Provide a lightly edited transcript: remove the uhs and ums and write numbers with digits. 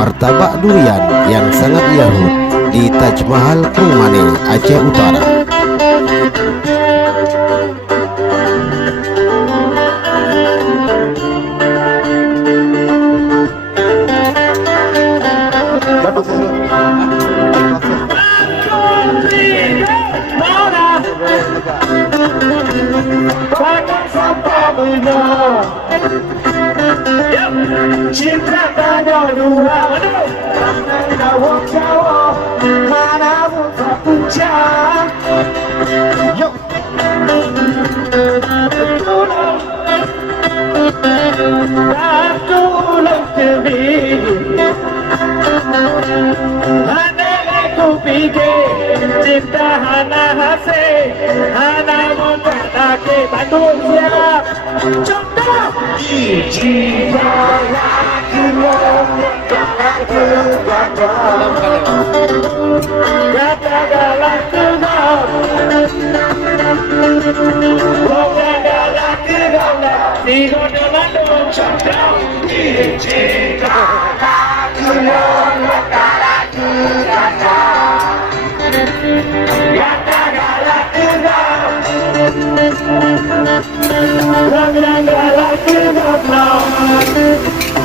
martabak durian yang sangat yahut di Taj Mahal Krungmane, Aceh Utara. Cinta tanya dua, mana wong Jawa, mana wong Puncak. Yuk, aku lebih, hana aku pikir, cinta hana hasil, hana mau ke Bandung siap. Contoh, jika laki kata galak kenal, bukan galak kenal, tiga dalam contoh,